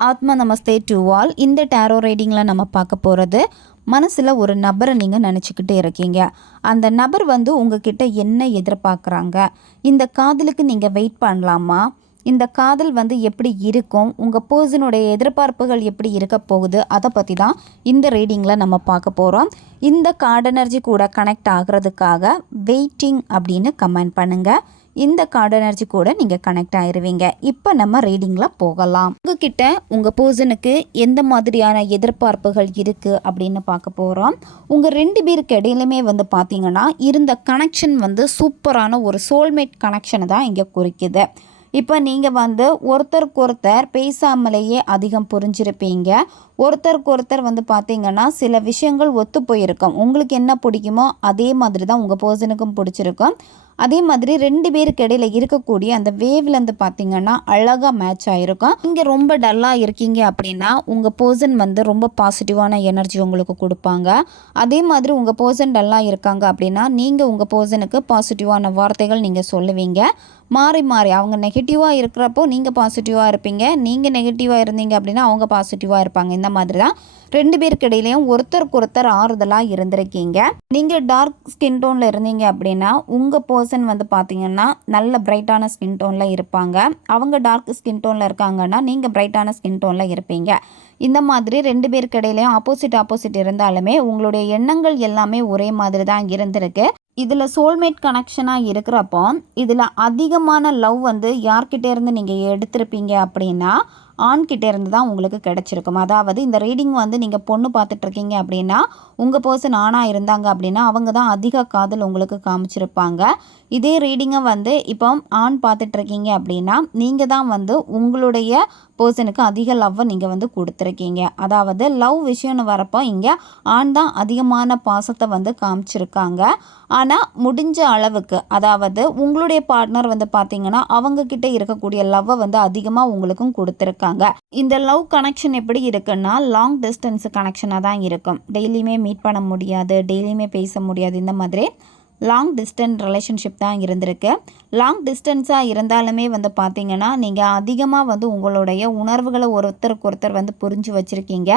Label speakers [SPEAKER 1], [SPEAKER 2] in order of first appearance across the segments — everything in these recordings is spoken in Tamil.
[SPEAKER 1] ஆத்மா நமஸ்தே டு ஆல் இந்த டேரோ ரைடிங்கில் நம்ம பார்க்க போகிறது மனசில் ஒரு நபரை நீங்கள் நினச்சிக்கிட்டே இருக்கீங்க. அந்த நபர் வந்து உங்ககிட்ட என்ன எதிர்பார்க்குறாங்க? இந்த காதலுக்கு நீங்கள் வெயிட் பண்ணலாமா? இந்த காதல் வந்து எப்படி இருக்கும்? உங்கள் பர்சனுடைய எதிர்பார்ப்புகள் எப்படி இருக்க போகுது? அதை பற்றி தான் இந்த ரீடிங்கில் நம்ம பார்க்க போகிறோம் இந்த கார்டனர்ஜி கூட கனெக்ட் ஆகிறதுக்காக வெயிட்டிங் அப்படின்னு கமெண்ட் பண்ணுங்கள் இந்த கார்டு எனர்ஜி கூட நீங்கள் கனெக்ட் ஆயிடுவீங்க இப்போ நம்ம ரீடிங்கில் போகலாம். உங்ககிட்ட உங்கள் பர்சனுக்கு எந்த மாதிரியான எதிர்பார்ப்புகள் இருக்குது அப்படின்னு பார்க்க போகிறோம் உங்கள் ரெண்டு பேருக்கு இடையிலுமே வந்து பார்த்தீங்கன்னா இருந்த கனெக்ஷன் வந்து சூப்பரான ஒரு சோல்மேட் கனெக்ஷனை தான் இங்கே குறிக்குது. இப்போ நீங்கள் வந்து ஒருத்தருக்கு ஒருத்தர் பேசாமலேயே அதிகம் புரிஞ்சிருப்பீங்க. ஒருத்தருக்கு ஒருத்தர் வந்து பார்த்தீங்கன்னா சில விஷயங்கள் ஒத்து போயிருக்கும். உங்களுக்கு என்ன பிடிக்குமோ அதே மாதிரி தான் உங்கள் பர்சனுக்கும் பிடிச்சிருக்கும். அதே மாதிரி ரெண்டு பேருக்கு இடையில இருக்கக்கூடிய அந்த வேவ்லேருந்து பார்த்தீங்கன்னா அழகாக மேட்ச் ஆகிருக்கும் இங்கே ரொம்ப டல்லாக இருக்கீங்க அப்படின்னா உங்கள் பர்சன் வந்து ரொம்ப பாசிட்டிவான எனர்ஜி உங்களுக்கு கொடுப்பாங்க. அதே மாதிரி உங்கள் பர்சன் டல்லாக இருக்காங்க அப்படின்னா நீங்கள் உங்கள் பர்சனுக்கு பாசிட்டிவான வார்த்தைகள் நீங்கள் சொல்லுவீங்க. மாறி மாறி. அவங்க நெகட்டிவாக இருக்கிறப்போ நீங்கள் பாசிட்டிவாக இருப்பீங்க. நீங்கள் நெகட்டிவாக இருந்தீங்க அப்படின்னா அவங்க பாசிட்டிவாக இருப்பாங்க. இந்த மாதிரி தான் ரெண்டு பேருக்கு இடையிலையும் ஒருத்தருக்கு ஒருத்தர் ஆறுதலாக இருந்திருக்கீங்க நீங்கள் டார்க் ஸ்கின் டோனில் இருந்தீங்க அப்படின்னா உங்கள் பர்சன் வந்து பார்த்தீங்கன்னா நல்ல பிரைட்டான ஸ்கின் டோனில் இருப்பாங்க. அவங்க டார்க் ஸ்கின் டோனில் இருக்காங்கன்னா நீங்கள் பிரைட்டான ஸ்கின் டோனில் இருப்பீங்க. இந்த மாதிரி ரெண்டு பேருக்கு இடையிலையும் ஆப்போசிட் ஆப்போசிட் இருந்தாலுமே உங்களுடைய எண்ணங்கள் எல்லாமே ஒரே மாதிரி தான் இருந்திருக்கு. இதில் சோல்மேட் கனெக்ஷனாக இருக்கிறப்போ இதில் அதிகமான லவ் வந்து யார்கிட்டேருந்து நீங்கள் எடுத்திருப்பீங்க அப்படின்னா ஆண்கிட்ட இருந்து தான் உங்களுக்கு கிடச்சிருக்கும். அதாவது இந்த ரீடிங் வந்து நீங்கள் பொண்ணு பார்த்துட்ருக்கீங்க அப்படின்னா உங்கள் பர்சன் ஆணாக இருந்தாங்க அப்படின்னா அவங்க தான் அதிக காதல் உங்களுக்கு காமிச்சிருப்பாங்க. இதே ரீடிங்கை வந்து இப்போ ஆண் பார்த்துட்ருக்கீங்க அப்படின்னா நீங்கள் தான் வந்து உங்களுடைய பர்சனுக்கு அதிக லவ்வை நீங்கள் வந்து கொடுத்துருக்கீங்க. அதாவது லவ் விஷயம்னு வரப்போ இங்கே ஆண் தான் அதிகமான பாசத்தை வந்து காமிச்சிருக்காங்க. ஆனால் முடிஞ்ச அளவுக்கு அதாவது உங்களுடைய பார்ட்னர் வந்து பார்த்தீங்கன்னா அவங்கக்கிட்ட இருக்கக்கூடிய லவ்வை வந்து அதிகமாக உங்களுக்கும் கொடுத்துருக்காங்க. இந்த லவ் கனெக்ஷன் எப்படி இருக்குன்னா லாங் டிஸ்டன்ஸ் கனெக்ஷனாக தான் இருக்கும். டெய்லியுமே மீட் பண்ண முடியாது டெய்லியுமே பேச முடியாது இந்த மாதிரி லாங் டிஸ்டன்ஸ் ரிலேஷன்ஷிப் தான் இருந்திருக்கு. லாங் டிஸ்டன்ஸாக இருந்தாலுமே வந்து பார்த்திங்கன்னா நீங்கள் அதிகமாக வந்து உங்களுடைய உணர்வுகளை ஒருத்தருக்கு ஒருத்தர் வந்து புரிஞ்சு வச்சுருக்கீங்க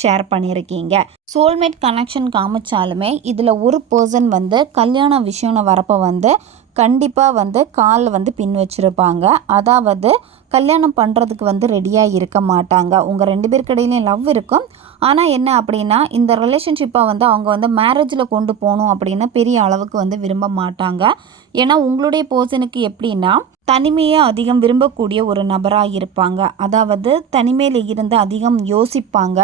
[SPEAKER 1] ஷேர் பண்ணியிருக்கீங்க சோல்மேட் கனெக்ஷன் காமிச்சாலுமே இதில் ஒரு பர்சன் வந்து கல்யாண விஷயம்னு வரப்போ வந்து கண்டிப்பாக வந்து காலில் வந்து பின் வச்சுருப்பாங்க. அதாவது கல்யாணம் பண்ணுறதுக்கு வந்து ரெடியாக இருக்க மாட்டாங்க. உங்கள் ரெண்டு பேருக்கிடையிலையும் லவ் இருக்கும். ஆனால் என்ன அப்படின்னா இந்த ரிலேஷன்ஷிப்பை வந்து அவங்க வந்து மேரேஜில் கொண்டு போகணும் அப்படின்னு பெரிய அளவுக்கு வந்து விரும்ப மாட்டாங்க. ஏன்னா உங்களுடைய போர்ஷனுக்கு எப்படின்னா தனிமையை அதிகம் விரும்பக்கூடிய ஒரு நபராக இருப்பாங்க. அதாவது தனிமையில் இருந்து அதிகம் யோசிப்பாங்க.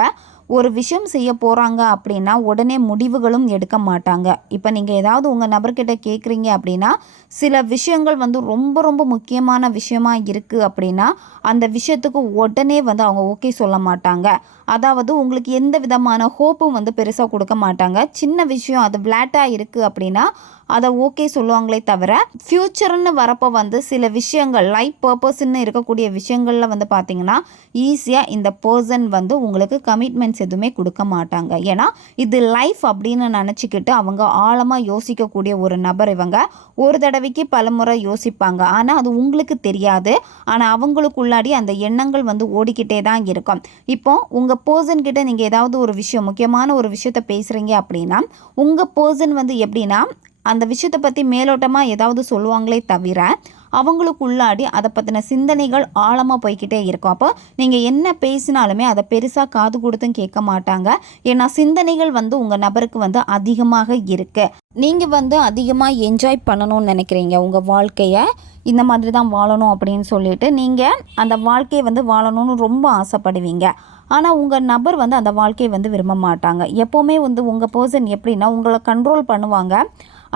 [SPEAKER 1] ஒரு விஷயம் செய்ய போகிறாங்க அப்படின்னா உடனே முடிவுகளும் எடுக்க மாட்டாங்க. இப்போ நீங்கள் ஏதாவது உங்கள் நபர்கிட்ட கேட்குறீங்க அப்படின்னா சில விஷயங்கள் வந்து ரொம்ப ரொம்ப முக்கியமான விஷயமா இருக்குது அப்படின்னா அந்த விஷயத்துக்கு உடனே வந்து அவங்க ஓகே சொல்ல மாட்டாங்க. அதாவது உங்களுக்கு எந்த விதமான ஹோப்பும் வந்து பெருசாக கொடுக்க மாட்டாங்க. சின்ன விஷயம் அது விளாட்டாக இருக்குது அப்படின்னா அதை ஓகே சொல்லுவாங்களே தவிர ஃப்யூச்சர்னு வரப்போ வந்து சில விஷயங்கள் லைஃப் பர்பஸ்ன்னு இருக்கக்கூடிய விஷயங்களில் வந்து பார்த்தீங்கன்னா ஈஸியாக இந்த பர்சன் வந்து உங்களுக்கு கமிட்மெண்ட்ஸ் எதுவுமே கொடுக்க மாட்டாங்க. ஏன்னா இது லைஃப் அப்படின்னு நினச்சிக்கிட்டு அவங்க ஆழமாக யோசிக்கக்கூடிய ஒரு நபர் இவங்க. ஒரு தடவைக்கு பலமுறை யோசிப்பாங்க. ஆனால் அது உங்களுக்கு தெரியாது. ஆனால் அவங்களுக்குள்ளாடி அந்த எண்ணங்கள் வந்து ஓடிக்கிட்டே தான் இருக்கும். இப்போ உங்கள் பர்சன் கிட்ட நீங்கள் ஏதாவது ஒரு விஷயம் முக்கியமான ஒரு விஷயத்த பேசுகிறீங்க அப்படின்னா உங்கள் பர்சன் வந்து எப்படின்னா அந்த விஷயத்தை பற்றி மேலோட்டமாக ஏதாவது சொல்லுவாங்களே தவிர அவங்களுக்கு உள்ளாடி அதை பற்றின சிந்தனைகள் ஆழமாக போய்கிட்டே இருக்கும். அப்போ நீங்கள் என்ன பேசினாலுமே அதை பெருசாக காது கொடுத்தும் கேட்க மாட்டாங்க. ஏன்னா சிந்தனைகள் வந்து உங்கள் நபருக்கு வந்து அதிகமாக இருக்குது நீங்கள் வந்து அதிகமாக என்ஜாய் பண்ணணும்னு நினைக்கிறீங்க. உங்கள் வாழ்க்கையை இந்த மாதிரி தான் வாழணும் அப்படின்னு சொல்லிட்டு நீங்கள் அந்த வாழ்க்கையை வந்து வாழணும்னு ரொம்ப ஆசைப்படுவீங்க. ஆனால் உங்கள் நபர் வந்து அந்த வாழ்க்கையை வந்து விரும்ப மாட்டாங்க. எப்போவுமே வந்து உங்கள் பர்சன் எப்படின்னா உங்களை கண்ட்ரோல் பண்ணுவாங்க.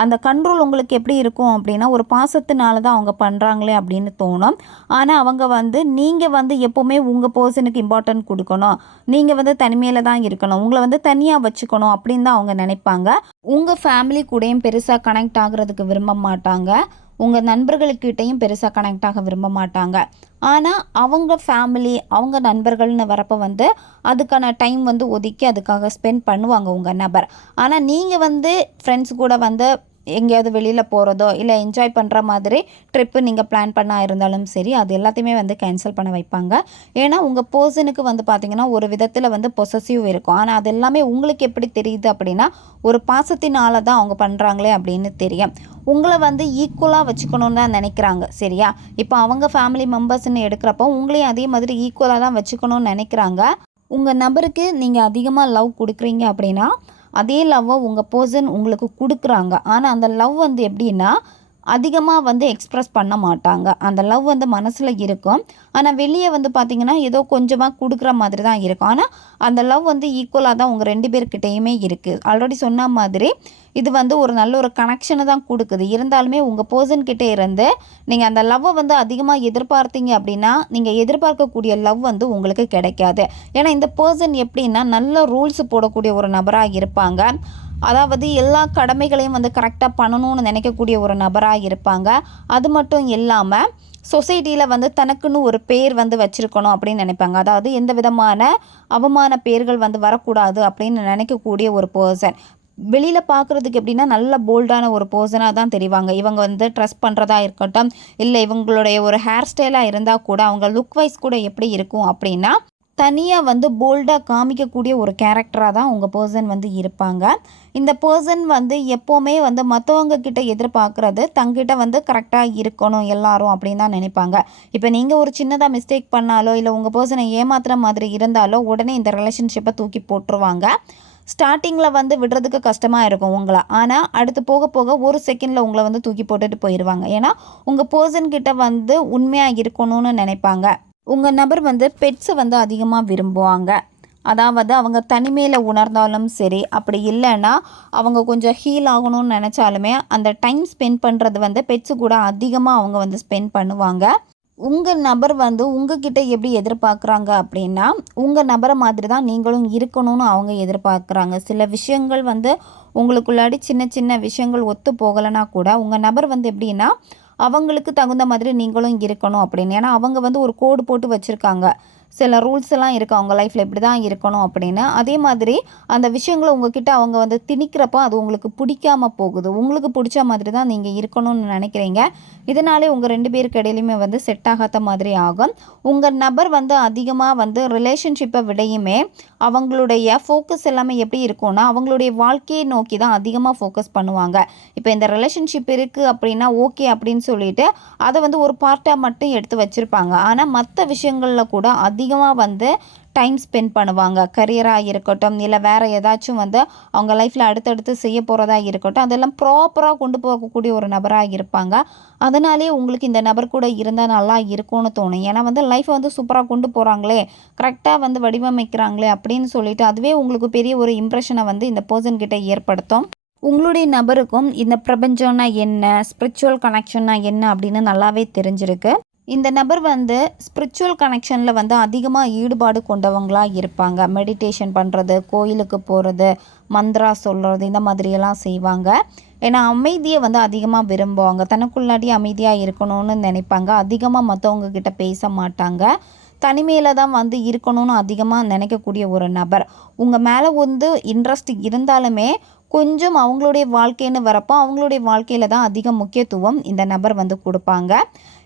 [SPEAKER 1] அந்த கண்ட்ரோல் உங்களுக்கு எப்படி இருக்கும் அப்படின்னா ஒரு பாசத்தினால தான் அவங்க பண்ணுறாங்களே அப்படின்னு தோணும். ஆனால் அவங்க வந்து நீங்கள் வந்து எப்போவுமே உங்கள் பர்சனுக்கு இம்பார்ட்டன்ட் கொடுக்கணும். நீங்கள் வந்து தனிமையில் தான் இருக்கணும். உங்களை வந்து தனியாக வச்சுக்கணும் அப்படின்னு தான் அவங்க நினைப்பாங்க. உங்கள் ஃபேமிலி கூடயும் பெருசாக கனெக்ட் ஆகிறதுக்கு விரும்ப மாட்டாங்க. உங்கள் நண்பர்களுக்கிட்டையும் பெருசாக கனெக்ட் ஆக விரும்ப மாட்டாங்க. ஆனால் அவங்க ஃபேமிலி அவங்க நண்பர்கள்னு வரப்போ வந்து அதுக்கான டைம் வந்து ஒதுக்கி அதுக்காக ஸ்பெண்ட் பண்ணுவாங்க உங்கள் நபர். ஆனால் நீங்கள் வந்து ஃப்ரெண்ட்ஸ் கூட வந்து எங்கேயாவது வெளியில் போகிறதோ இல்லை என்ஜாய் பண்ணுற மாதிரி ட்ரிப்பு நீங்கள் பிளான் பண்ணா இருந்தாலும் சரி அது எல்லாத்தையுமே வந்து கேன்சல் பண்ண வைப்பாங்க. ஏன்னா உங்கள் பர்சனுக்கு வந்து பார்த்திங்கன்னா ஒரு விதத்தில் வந்து பொசசிவ் இருக்கும். ஆனால் அது எல்லாமே உங்களுக்கு எப்படி தெரியுது அப்படின்னா ஒரு பாசத்தினால தான் அவங்க பண்ணுறாங்களே அப்படின்னு தெரியும். உங்களை வந்து ஈக்குவலாக வச்சுக்கணுன்னு தான் நினைக்கிறாங்க சரியா? இப்போ அவங்க ஃபேமிலி மெம்பர்ஸ்ன்னு எடுக்கிறப்போ உங்களையும் அதே மாதிரி ஈக்குவலாக தான் வச்சுக்கணும்னு நினைக்கிறாங்க. உங்கள் நபருக்கு நீங்கள் அதிகமாக லவ் கொடுக்குறீங்க அப்படின்னா அதே லவ்வை உங்கள் பர்சன் உங்களுக்கு கொடுக்குறாங்க. ஆனால் அந்த லவ் வந்து எப்படின்னா அதிகமாக வந்து எக்ஸ்ப்ரெஸ் பண்ண மாட்டாங்க. அந்த லவ் வந்து மனசில் இருக்கும். ஆனால் வெளியே வந்து பார்த்திங்கன்னா ஏதோ கொஞ்சமாக கொடுக்குற மாதிரி தான் இருக்கும். ஆனால் அந்த லவ் வந்து ஈக்குவலாக தான் உங்கள் ரெண்டு பேர்கிட்டையுமே இருக்குது ஆல்ரெடி சொன்ன மாதிரி இது வந்து ஒரு நல்ல ஒரு கனெக்ஷனை தான் கொடுக்குது. இருந்தாலுமே உங்கள் பர்சன்கிட்டே இருந்து நீங்கள் அந்த லவ்வை வந்து அதிகமாக எதிர்பார்த்தீங்க அப்படின்னா நீங்கள் எதிர்பார்க்கக்கூடிய லவ் வந்து உங்களுக்கு கிடைக்காது. ஏன்னா இந்த பர்சன் எப்படின்னா நல்ல ரூல்ஸ் போடக்கூடிய ஒரு நபராக இருப்பாங்க. அதாவது எல்லா கடமைகளையும் வந்து கரெக்டாக பண்ணணும்னு நினைக்கக்கூடிய ஒரு நபராக இருப்பாங்க. அது மட்டும் இல்லாமல் சொசைட்டியில் வந்து தனக்குன்னு ஒரு பேர் வந்து வச்சுருக்கணும் அப்படின்னு நினைப்பாங்க. அதாவது எந்த விதமான அவமான பேர்கள் வந்து வரக்கூடாது அப்படின்னு நினைக்கக்கூடிய ஒரு பர்சன் வெளியில் பார்க்குறதுக்கு எப்படின்னா நல்ல போல்டான ஒரு பர்சனாக தான் தெரிவாங்க. இவங்க வந்து ட்ரெஸ் பண்ணுறதா இருக்கட்டும் இல்லை இவங்களுடைய ஒரு ஹேர் ஸ்டைலாக இருந்தால் கூட அவங்க லுக் வைஸ் கூட எப்படி இருக்கும் அப்படின்னா தனியாக வந்து போல்டாக காமிக்கக்கூடிய ஒரு கேரக்டராக தான் உங்கள் பர்சன் வந்து இருப்பாங்க. இந்த பர்சன் வந்து எப்போவுமே வந்து மற்றவங்க கிட்ட எதிர்பார்க்குறது தங்கிட்ட வந்து கரெக்டாக இருக்கணும் எல்லாரும் அப்படின்னு தான் நினைப்பாங்க. இப்போ நீங்கள் ஒரு சின்னதாக மிஸ்டேக் பண்ணாலோ இல்லை உங்கள் பர்சனை ஏமாத்துற மாதிரி இருந்தாலோ உடனே இந்த ரிலேஷன்ஷிப்பை தூக்கி போட்டுருவாங்க. ஸ்டார்டிங்கில் வந்து விடுறதுக்கு கஷ்டமாக இருக்கும் உங்களை. ஆனால் அடுத்து போக போக ஒரு செகண்டில் உங்களை வந்து தூக்கி போட்டுட்டு போயிடுவாங்க ஏன்னா உங்கள் பர்சன் கிட்ட வந்து உண்மையாக இருக்கணும்னு நினைப்பாங்க. உங்கள் நபர் வந்து பெட்ஸை வந்து அதிகமாக விரும்புவாங்க. அதாவது அவங்க தனிமையில் உணர்ந்தாலும் சரி அப்படி இல்லைன்னா அவங்க கொஞ்சம் ஹீல் ஆகணும்னு நினச்சாலுமே அந்த டைம் ஸ்பெண்ட் பண்ணுறது வந்து பெட்ஸு கூட அதிகமாக அவங்க வந்து ஸ்பெண்ட் பண்ணுவாங்க. உங்கள் நபர் வந்து உங்ககிட்ட எப்படி எதிர்பார்க்குறாங்க அப்படின்னா உங்கள் நபரை மாதிரி தான் நீங்களும் இருக்கணும்னு அவங்க எதிர்பார்க்குறாங்க. சில விஷயங்கள் வந்து உங்களுக்குள்ளாடி சின்ன சின்ன விஷயங்கள் ஒத்து போகலைன்னா கூட உங்கள் நபர் வந்து எப்படின்னா அவங்களுக்கு தகுந்த மாதிரி நீங்களும் இருக்கணும் அப்படின்னு. ஏன்னா அவங்க வந்து ஒரு கோடு போட்டு வச்சுருக்காங்க. சில ரூல்ஸ் எல்லாம் இருக்குது அவங்க லைஃப்பில் இப்படி தான் இருக்கணும் அப்படின்னு. அதே மாதிரி அந்த விஷயங்களை உங்ககிட்ட அவங்க வந்து திணிக்கிறப்போ அது உங்களுக்கு பிடிக்காம போகுது. உங்களுக்கு பிடிச்ச மாதிரி தான் நீங்கள் இருக்கணும்னு நினைக்கிறீங்க. இதனாலே உங்கள் ரெண்டு பேருக்கு இடையிலுமே வந்து செட் ஆகாத மாதிரி ஆகும். உங்கள் நபர் வந்து அதிகமாக வந்து ரிலேஷன்ஷிப்பை விடையுமே அவங்களுடைய ஃபோக்கஸ் எல்லாமே எப்படி இருக்கும்னா அவங்களுடைய வாழ்க்கையை நோக்கி தான் அதிகமாக ஃபோக்கஸ் பண்ணுவாங்க. இப்போ இந்த ரிலேஷன்ஷிப் இருக்குது அப்படின்னா ஓகே அப்படின்னு சொல்லிட்டு அதை வந்து ஒரு பார்ட்டாக மட்டும் எடுத்து வச்சுருப்பாங்க. ஆனால் மற்ற விஷயங்களில் கூட அதிகமாக வந்து டைம் ஸ்பெண்ட் பண்ணுவாங்க. கரியராக இருக்கட்டும் இல்லை வேறு ஏதாச்சும் வந்து அவங்க லைஃப்பில் அடுத்தடுத்து செய்ய போகிறதா இருக்கட்டும் அதெல்லாம் ப்ராப்பராக கொண்டு போகக்கூடிய ஒரு நபராக இருப்பாங்க. அதனாலே உங்களுக்கு இந்த நபர் கூட இருந்தால் நல்லா இருக்கும்னு தோணும். ஏன்னா வந்து லைஃப்பை வந்து சூப்பராக கொண்டு போகிறாங்களே கரெக்டாக வந்து வடிவமைக்கிறாங்களே அப்படின்னு சொல்லிட்டு அதுவே உங்களுக்கு பெரிய ஒரு இம்ப்ரெஷனை வந்து இந்த பர்சன் கிட்ட ஏற்படுத்தும். உங்களுடைய நபருக்கும் இந்த பிரபஞ்சம்னா என்ன ஸ்பிரிச்சுவல் கனெக்ஷன்னா என்ன அப்படின்னு நல்லாவே தெரிஞ்சிருக்கு. இந்த நபர் வந்து ஸ்பிரிச்சுவல் கனெக்ஷனில் வந்து அதிகமாக ஈடுபாடு கொண்டவங்களாக இருப்பாங்க. மெடிடேஷன் பண்ணுறது கோயிலுக்கு போகிறது மந்த்ரா சொல்கிறது இந்த மாதிரியெல்லாம் செய்வாங்க. ஏன்னா அமைதியை வந்து அதிகமாக விரும்புவாங்க. தனக்குள்ளாடி அமைதியாக இருக்கணும்னு நினைப்பாங்க. அதிகமாக மற்றவங்க கிட்ட பேச மாட்டாங்க. தனிமையில் தான் வந்து இருக்கணும்னு அதிகமாக நினைக்கக்கூடிய ஒரு நபர். உங்கள் மேலே வந்து இன்ட்ரெஸ்ட் இருந்தாலுமே கொஞ்சம் அவங்களுடைய வாழ்க்கைன்னு வரப்போ அவங்களுடைய வாழ்க்கையில் தான் அதிக முக்கியத்துவம் இந்த நபர் வந்து கொடுப்பாங்க.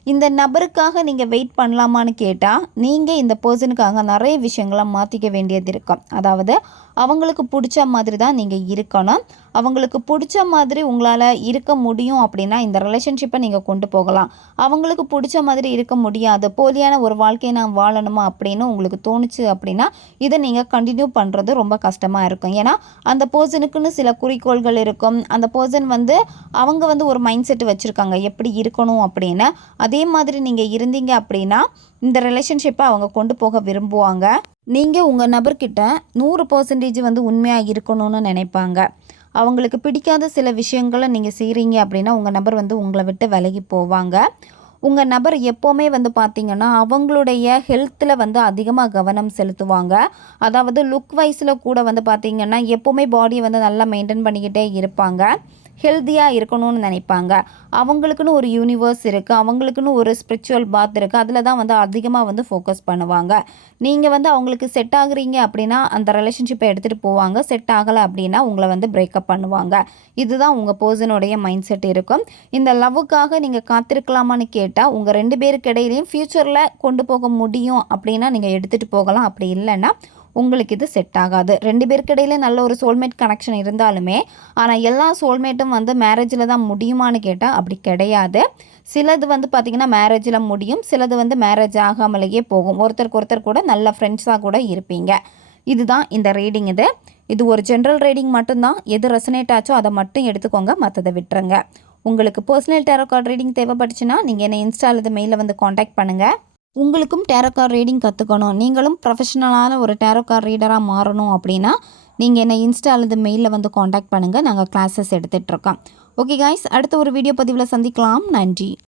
[SPEAKER 1] இந்த நபருக்காக நீங்கள் வெயிட் பண்ணலாமான்னு கேட்டால் நீங்கள் இந்த பர்சனுக்காக நிறைய விஷயங்களை மாற்றிக்க வேண்டியது இருக்கும். அதாவது அவங்களுக்கு பிடிச்ச மாதிரி தான் நீங்கள் இருக்கணும். அவங்களுக்கு பிடிச்ச மாதிரி உங்களால் இருக்க முடியும் அப்படின்னா இந்த ரிலேஷன்ஷிப்பை நீங்கள் கொண்டு போகலாம். அவங்களுக்கு பிடிச்ச மாதிரி இருக்க முடியாது. போலியான ஒரு வாழ்க்கையை நான் வாழணுமா அப்படின்னு உங்களுக்கு தோணுச்சு அப்படின்னா இதை நீங்கள் கண்டினியூ பண்ணுறது ரொம்ப கஷ்டமாக இருக்கும். ஏன்னா அந்த பர்சனுக்குன்னு சில குறிக்கோள்கள் இருக்கும். அந்த பர்சன் வந்து அவங்க வந்து ஒரு மைண்ட் செட் வச்சுருக்காங்க. எப்படி இருக்கணும் அப்படின்னு. அதே மாதிரி நீங்கள் இருந்தீங்க அப்படின்னா இந்த ரிலேஷன்ஷிப்பை அவங்க கொண்டு போக விரும்புவாங்க. நீங்கள் உங்கள் நபர்கிட்ட நூறு பர்சன்டேஜ் வந்து உண்மையாக இருக்கணும்னு நினைப்பாங்க. அவங்களுக்கு பிடிக்காத சில விஷயங்களை நீங்கள் செய்கிறீங்க அப்படின்னா உங்கள் நபர் வந்து உங்களை விட்டு விலகி போவாங்க. உங்கள் நபர் எப்போவுமே வந்து பார்த்திங்கன்னா அவங்களுடைய ஹெல்த்தில் வந்து அதிகமாக கவனம் செலுத்துவாங்க. அதாவது லுக் வைஸில் கூட வந்து பார்த்திங்கன்னா எப்போவுமே பாடியை வந்து நல்லா மெயின்டைன் பண்ணிக்கிட்டே இருப்பாங்க. ஹெல்த்தியாக இருக்கணும்னு நினைப்பாங்க. அவங்களுக்குன்னு ஒரு யூனிவர்ஸ் இருக்குது அவங்களுக்குன்னு ஒரு ஸ்பிரிச்சுவல் பாத் இருக்குது அதில் தான் வந்து அதிகமாக வந்து ஃபோக்கஸ் பண்ணுவாங்க. நீங்கள் வந்து அவங்களுக்கு செட் ஆகுறீங்க அப்படின்னா அந்த ரிலேஷன்ஷிப்பை எடுத்துகிட்டு போவாங்க. செட் ஆகலை அப்படின்னா உங்களை வந்து பிரேக்கப் பண்ணுவாங்க. இதுதான் உங்கள் பர்சனுடைய மைண்ட் செட் இருக்கும். இந்த லவ்வுக்காக நீங்கள் காத்திருக்கலாமான்னு கேட்டால் உங்கள் ரெண்டு பேருக்கு இடையிலையும் ஃப்யூச்சரில் கொண்டு போக முடியும் அப்படின்னா நீங்கள் எடுத்துகிட்டு போகலாம். அப்படி இல்லைன்னா உங்களுக்கு இது செட் ஆகாது. ரெண்டு பேருக்கு இடையில நல்ல ஒரு சோல்மேட் கனெக்ஷன் இருந்தாலுமே ஆனால் எல்லா சோல்மேட்டும் வந்து மேரேஜில் தான் முடியுமான்னு கேட்டால் அப்படி கிடையாது. சிலது வந்து பார்த்திங்கன்னா மேரேஜில் முடியும் சிலது வந்து மேரேஜ் ஆகாமலேயே போகும். ஒருத்தருக்கு ஒருத்தர் கூட நல்ல ஃப்ரெண்ட்ஸாக கூட இருப்பீங்க. இதுதான் இந்த ரீடிங் இது. இது ஒரு ஜென்ரல் ரீடிங் மட்டும்தான். எது ரெசனேட் ஆச்சோ அதை மட்டும் எடுத்துக்கோங்க. மற்றதை விட்டுருங்க. உங்களுக்கு பர்சனல் டேரோ கார்டு ரீடிங் தேவைப்பட்டுச்சுன்னா நீங்கள் என்னை இன்ஸ்டா அல்லது மெயிலில் வந்து காண்டாக்ட் பண்ணுங்கள் உங்களுக்கும் டேரோ கார்டு ரீடிங் கற்றுக்கணும் நீங்களும் ப்ரொஃபஷனலான ஒரு டேரோ கார்டு ரீடராக மாறணும் அப்படின்னா நீங்கள் என்னை இன்ஸ்டா அல்லது மெயிலில் வந்து காண்டாக்ட் பண்ணுங்கள் நாங்கள் கிளாஸஸ் எடுத்துகிட்ருக்கோம் ஓகே காய்ஸ் அடுத்த ஒரு வீடியோ பதிவில் சந்திக்கலாம். நன்றி.